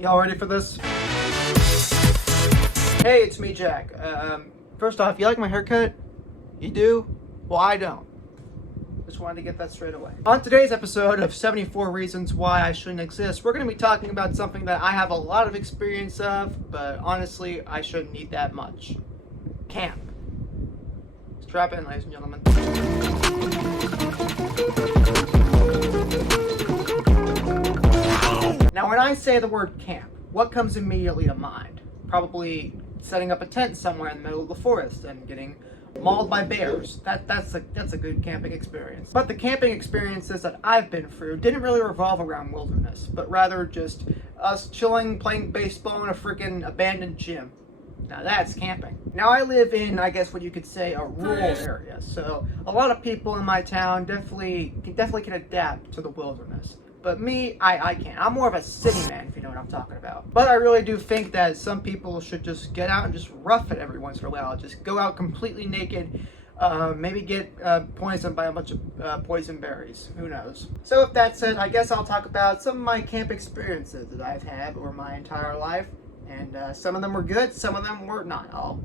Y'all ready for this? Hey, it's me, Jack. First off, you like my haircut? You do? Well, I don't. Just wanted to get that straight away. On today's episode of 74 Reasons Why I Shouldn't Exist, we're going to be talking about something that I have a lot of experience of, but honestly, I shouldn't need that much. Camp. Strap in, ladies and gentlemen. Now, when I say the word camp, what comes immediately to mind? Probably setting up a tent somewhere in the middle of the forest and getting mauled by bears. That's a good camping experience. But the camping experiences that I've been through didn't really revolve around wilderness, but rather just us chilling, playing baseball in a freaking abandoned gym. Now that's camping. Now I live in, I guess what you could say, a rural area, so a lot of people in my town definitely can adapt to the wilderness. But me, I can't. I'm more of a city man, if you know what I'm talking about. But I really do think that some people should just get out and just rough it every once in a while. Just go out completely naked, maybe get poisoned by a bunch of poison berries. Who knows? So with that said, I guess I'll talk about some of my camp experiences that I've had over my entire life. And some of them were good, some of them were not. I'll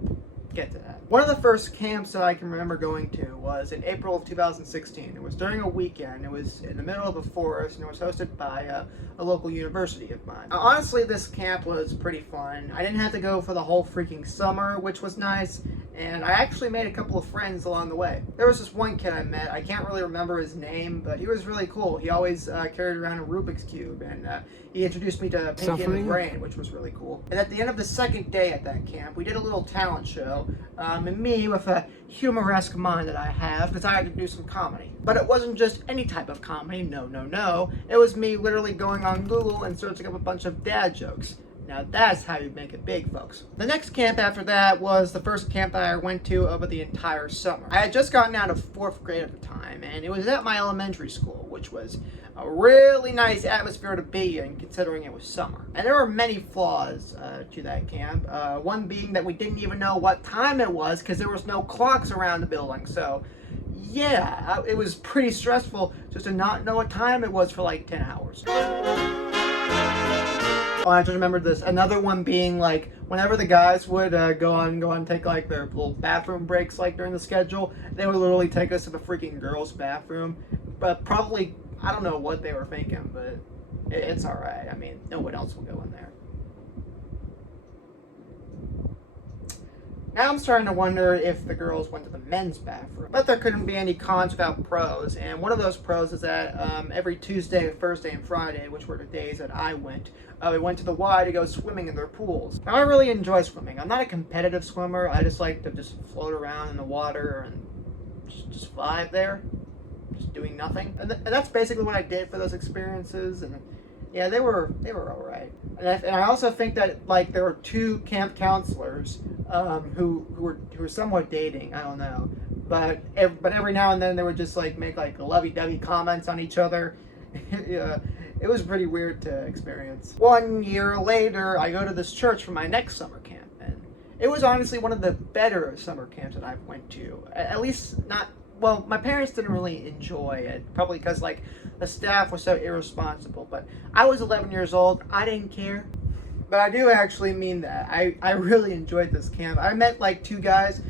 get to that. One of the first camps that I can remember going to was in April of 2016. It was during a weekend. It was in the middle of a forest, and it was hosted by a local university of mine. Now, honestly, this camp was pretty fun. I didn't have to go for the whole freaking summer, which was nice, and I actually made a couple of friends along the way. There was this one kid I met. I can't really remember his name, but he was really cool. He always carried around a Rubik's Cube, and he introduced me to Pinky and the Brain, which was really cool. And at the end of the second day at that camp, we did a little talent show, and me, with a humoresque mind that I have, because I had to do some comedy. But it wasn't just any type of comedy, no. It was me literally going on Google and searching up a bunch of dad jokes. Now that's how you make it big, folks. The next camp after that was the first camp that I went to over the entire summer. I had just gotten out of 4th grade at the time, and it was at my elementary school, which was a really nice atmosphere to be in, considering it was summer. And there were many flaws to that camp. One being that we didn't even know what time it was because there was no clocks around the building. So yeah, it was pretty stressful just to not know what time it was for like 10 hours. Oh, I just remembered this. Another one being like whenever the guys would go on take like their little bathroom breaks like during the schedule, they would literally take us to the freaking girls' bathroom. But probably, I don't know what they were thinking, but it's all right. I mean, no one else will go in there. Now I'm starting to wonder if the girls went to the men's bathroom. But there couldn't be any cons without pros, and one of those pros is that every Tuesday, Thursday, and Friday, which were the days that I went, we went to the Y to go swimming in their pools. Now I really enjoy swimming. I'm not a competitive swimmer. I just like to just float around in the water and just vibe there, just doing nothing. And that's basically what I did for those experiences. And yeah, they were all right. And I also think that like there were 2 camp counselors who were somewhat dating. I don't know, but every now and then they would just like make like lovey-dovey comments on each other. Yeah, it was pretty weird to experience. 1 year later, I go to this church for my next summer camp, and it was honestly one of the better summer camps that I've went to. At least not. Well, my parents didn't really enjoy it, probably because like the staff was so irresponsible, but I was 11 years old. I didn't care. But I do actually mean that. I really enjoyed this camp. I met like 2 guys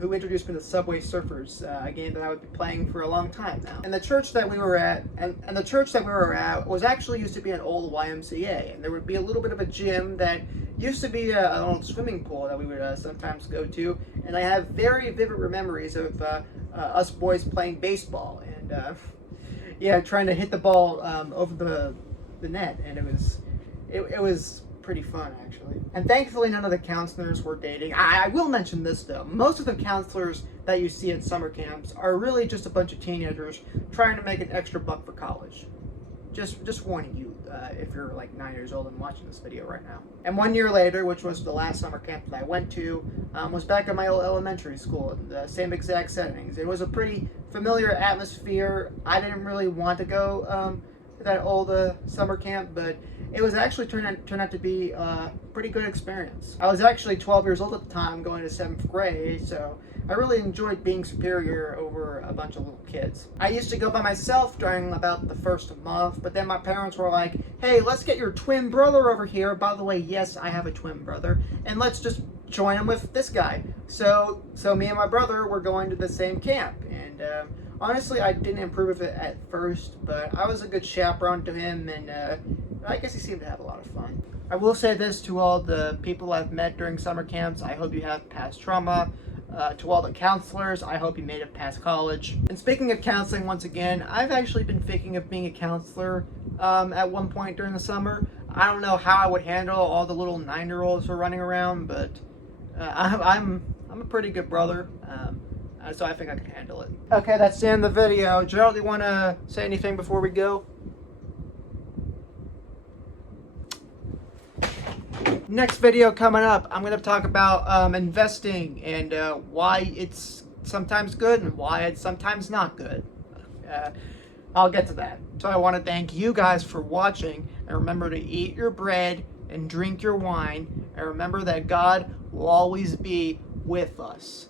who introduced me to Subway Surfers, a game that I would be playing for a long time now. And the church that we were at, was actually used to be an old YMCA, and there would be a little bit of a gym that used to be an old swimming pool that we would sometimes go to. And I have very vivid memories of us boys playing baseball and yeah, trying to hit the ball over the net, and it was pretty fun actually. And thankfully none of the counselors were dating. I will mention this though, most of the counselors that you see at summer camps are really just a bunch of teenagers trying to make an extra buck for college. Just warning you if you're like 9 years old and watching this video right now. And 1 year later, which was the last summer camp that I went to, was back at my old elementary school in the same exact settings. It was a pretty familiar atmosphere. I didn't really want to go to that old summer camp, but it was actually turned out to be a pretty good experience. I was actually 12 years old at the time, going to 7th grade, so I really enjoyed being superior over a bunch of little kids. I used to go by myself during about the first month, but then my parents were like, hey, let's get your twin brother over here. By the way, yes, I have a twin brother, and let's just join him with this guy. So me and my brother were going to the same camp, and honestly, I didn't approve of it at first, but I was a good chaperone to him, and I guess he seemed to have a lot of fun. I will say this to all the people I've met during summer camps: I hope you have past trauma. To all the counselors, I hope you made it past college. And speaking of counseling, once again, I've actually been thinking of being a counselor at one point during the summer. I don't know how I would handle all the little 9-year-olds who are running around, but I'm a pretty good brother, so I think I can handle it. Okay, that's the end of the video. Gerald, do you want to say anything before we go? Next video coming up, I'm going to talk about investing and why it's sometimes good and why it's sometimes not good. I'll get to that. So I want to thank you guys for watching, and remember to eat your bread and drink your wine, and remember that God will always be with us.